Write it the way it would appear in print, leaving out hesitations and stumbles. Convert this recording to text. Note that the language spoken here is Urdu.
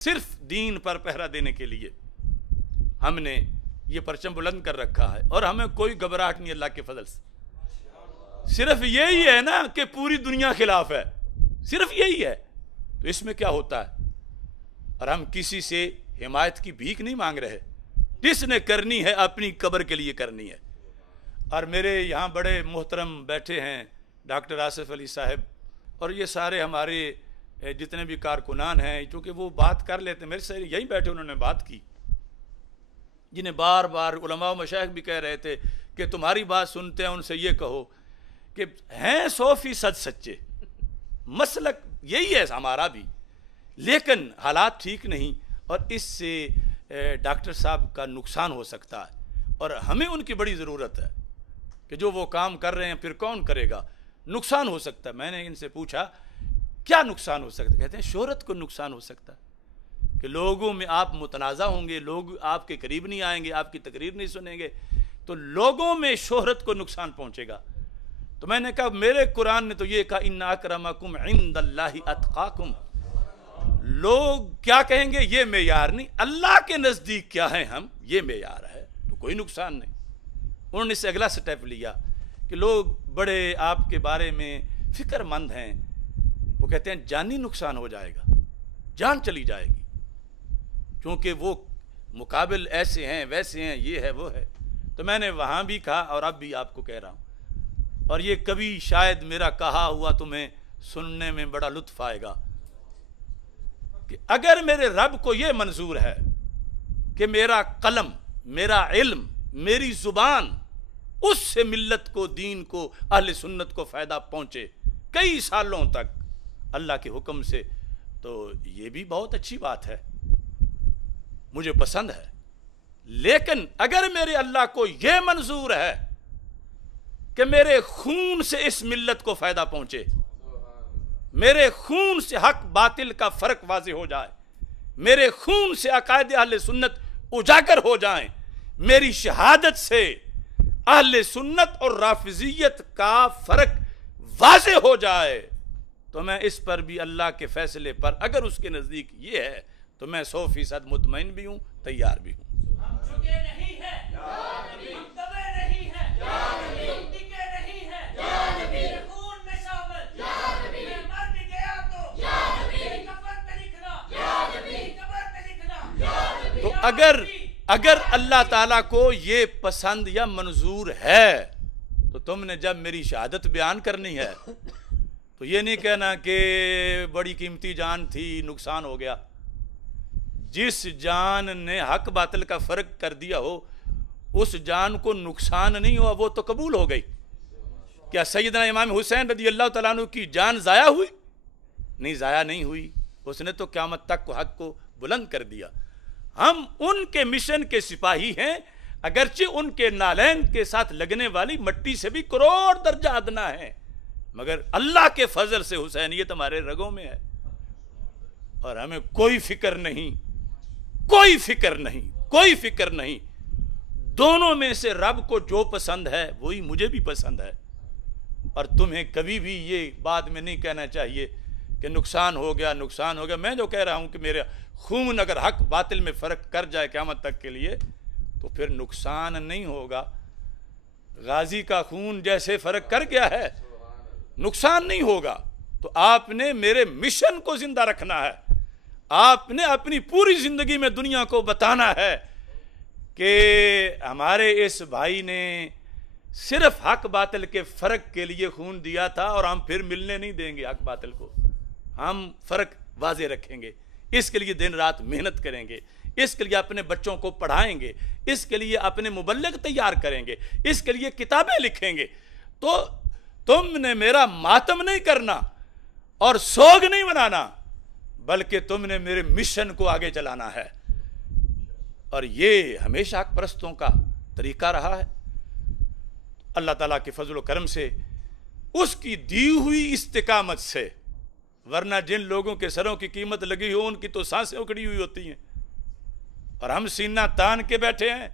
صرف دین پر پہرا دینے کے لیے ہم نے یہ پرچم بلند کر رکھا ہے، اور ہمیں کوئی گھبراہٹ نہیں اللہ کے فضل سے۔ صرف یہی ہے نا کہ پوری دنیا خلاف ہے، صرف یہی ہے، تو اس میں کیا ہوتا ہے؟ اور ہم کسی سے حمایت کی بھیک نہیں مانگ رہے، جس نے کرنی ہے اپنی قبر کے لیے کرنی ہے۔ اور میرے یہاں بڑے محترم بیٹھے ہیں ڈاکٹر آصف علی صاحب، اور یہ سارے ہمارے جتنے بھی کارکنان ہیں، چونکہ وہ بات کر لیتے ہیں، میرے سے یہیں بیٹھے انہوں نے بات کی، جنہیں بار بار علماء و مشائخ بھی کہہ رہے تھے کہ تمہاری بات سنتے ہیں ان سے یہ کہو کہ ہیں 100% سچے، مسلک یہی ہے ہمارا بھی، لیکن حالات ٹھیک نہیں، اور اس سے ڈاکٹر صاحب کا نقصان ہو سکتا ہے، اور ہمیں ان کی بڑی ضرورت ہے کہ جو وہ کام کر رہے ہیں پھر کون کرے گا؟ نقصان ہو سکتا ہے۔ میں نے ان سے پوچھا کیا نقصان ہو سکتا ہے؟ کہتے ہیں شہرت کو نقصان ہو سکتا ہے، کہ لوگوں میں آپ متنازع ہوں گے، لوگ آپ کے قریب نہیں آئیں گے، آپ کی تقریر نہیں سنیں گے، تو لوگوں میں شہرت کو نقصان پہنچے گا۔ تو میں نے کہا میرے قرآن نے تو یہ کہا ان اکرمکم عند اللہ اتقاکم، لوگ کیا کہیں گے یہ معیار نہیں، اللہ کے نزدیک کیا ہیں ہم، یہ معیار ہے، تو کوئی نقصان نہیں۔ انہوں نے اس سے اگلا سٹیپ لیا کہ لوگ بڑے آپ کے بارے میں فکر مند ہیں، وہ کہتے ہیں جانی نقصان ہو جائے گا، جان چلی جائے گی، کیونکہ وہ مقابل ایسے ہیں ویسے ہیں، یہ ہے وہ ہے۔ تو میں نے وہاں بھی کہا اور اب بھی آپ کو کہہ رہا ہوں، اور یہ کبھی شاید میرا کہا ہوا تمہیں سننے میں بڑا لطف آئے گا، کہ اگر میرے رب کو یہ منظور ہے کہ میرا قلم، میرا علم، میری زبان اس سے ملت کو، دین کو، اہل سنت کو فائدہ پہنچے کئی سالوں تک اللہ کے حکم سے، تو یہ بھی بہت اچھی بات ہے، مجھے پسند ہے۔ لیکن اگر میرے اللہ کو یہ منظور ہے کہ میرے خون سے اس ملت کو فائدہ پہنچے، میرے خون سے حق باطل کا فرق واضح ہو جائے، میرے خون سے عقائد اہل سنت اجاگر ہو جائیں، میری شہادت سے اہل سنت اور رافضیت کا فرق واضح ہو جائے، تو میں اس پر بھی اللہ کے فیصلے پر اگر اس کے نزدیک یہ ہے تو میں 100% مطمئن بھی ہوں، تیار بھی ہوں۔ ہم جھکے نہیں ہیں، ہم دبے نہیں ہیں، ہم ٹکے نہیں ہیں، میرے خون میں شامل، میں مر بھی گیا تو میری کفن پہ لکھنا، میری قبر پہ لکھنا۔ تو اگر اللہ تعالیٰ کو یہ پسند یا منظور ہے تو تم نے جب میری شہادت بیان کرنی ہے تو یہ نہیں کہنا کہ بڑی قیمتی جان تھی، نقصان ہو گیا۔ جس جان نے حق باطل کا فرق کر دیا ہو اس جان کو نقصان نہیں ہوا، وہ تو قبول ہو گئی۔ کیا سیدنا امام حسین رضی اللہ تعالیٰ عنہ کی جان ضائع ہوئی؟ نہیں، ضائع نہیں ہوئی، اس نے تو قیامت تک کو حق کو بلند کر دیا۔ ہم ان کے مشن کے سپاہی ہیں، اگرچہ ان کے نالین کے ساتھ لگنے والی مٹی سے بھی کروڑ درجہ ادنا ہے، مگر اللہ کے فضل سے حسینیت ہمارے رگوں میں ہے، اور ہمیں کوئی فکر نہیں، کوئی فکر نہیں، کوئی فکر نہیں۔ دونوں میں سے رب کو جو پسند ہے وہی مجھے بھی پسند ہے، اور تمہیں کبھی بھی یہ بات میں نہیں کہنا چاہیے کہ نقصان ہو گیا، نقصان ہو گیا۔ میں جو کہہ رہا ہوں کہ میرے خون اگر حق باطل میں فرق کر جائے قیامت تک کے لیے تو پھر نقصان نہیں ہوگا۔ غازی کا خون جیسے فرق کر گیا ہے نقصان نہیں ہوگا۔ تو آپ نے میرے مشن کو زندہ رکھنا ہے، آپ نے اپنی پوری زندگی میں دنیا کو بتانا ہے کہ ہمارے اس بھائی نے صرف حق باطل کے فرق کے لیے خون دیا تھا، اور ہم پھر ملنے نہیں دیں گے حق باطل کو، ہم فرق واضح رکھیں گے، اس کے لیے دن رات محنت کریں گے، اس کے لیے اپنے بچوں کو پڑھائیں گے، اس کے لیے اپنے مبلغ تیار کریں گے، اس کے لیے کتابیں لکھیں گے۔ تو تم نے میرا ماتم نہیں کرنا اور سوگ نہیں منانا، بلکہ تم نے میرے مشن کو آگے چلانا ہے، اور یہ ہمیشہ حق پرستوں کا طریقہ رہا ہے۔ اللہ تعالیٰ کے فضل و کرم سے، اس کی دی ہوئی استقامت سے، ورنہ جن لوگوں کے سروں کی قیمت لگی ہو ان کی تو سانسیں اکڑی ہوئی ہوتی ہیں، اور ہم سینہ تان کے بیٹھے ہیں۔